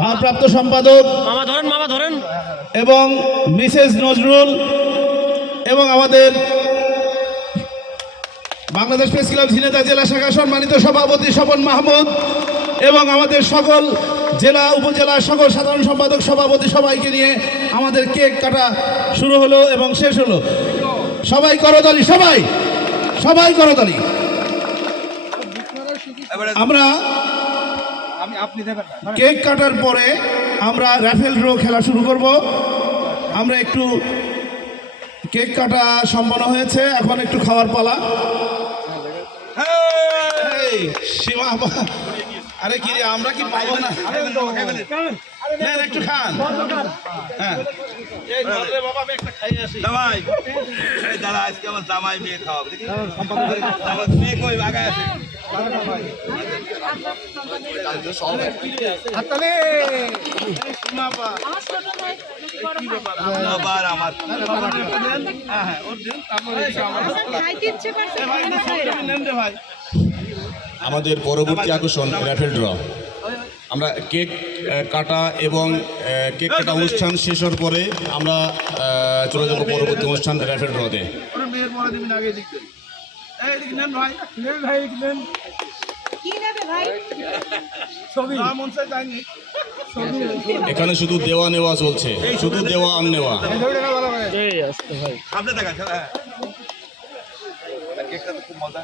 ভারপ্রাপ্ত সম্পাদক মামা ধরেন এবং মিসেস নজরুল এবং আমাদের বাংলাদেশ প্রেস ক্লাব ঝিনাইদহ জেলা শাখা সম্মানিত সভাপতি স্বপন মাহমুদ এবং আমাদের সকল জেলা উপজেলা সকল সাধারণ সম্পাদক সভাপতি সবাইকে নিয়ে আমাদের কেক কাটা শুরু হলো এবং শেষ হলো। সবাই করতালি, সবাই করতালি। আমরা কেক কাটার পরে আমরা রাফেল ড্র খেলা শুরু করব। আমরা একটু কেক কাটা সম্পন্ন হয়েছে, এখন একটু খাওয়ার পালা। সীমা, আরে কি রে, আমরা কি পাবো না? একটু খান। হ্যাঁ, বাবা আমি একটা খাই আসি। দাদা আজকে আমার জামাই মেয়ে খাওয়াবে, মেয়ে কই আগায় আছে। আমাদের পরবর্তী আকর্ষণ র্যাফেল ড্র। আমরা কেক কাটা এবং কেক কাটা অনুষ্ঠান শেষ হওয়ার পরে আমরা চলে যাব পরবর্তী অনুষ্ঠান র্যাফেল ড্রতে। এখানে শুধু দেওয়া নেওয়া চলছে, শুধু দেওয়া আর নেওয়া। সামনে দেখা খুব মজা।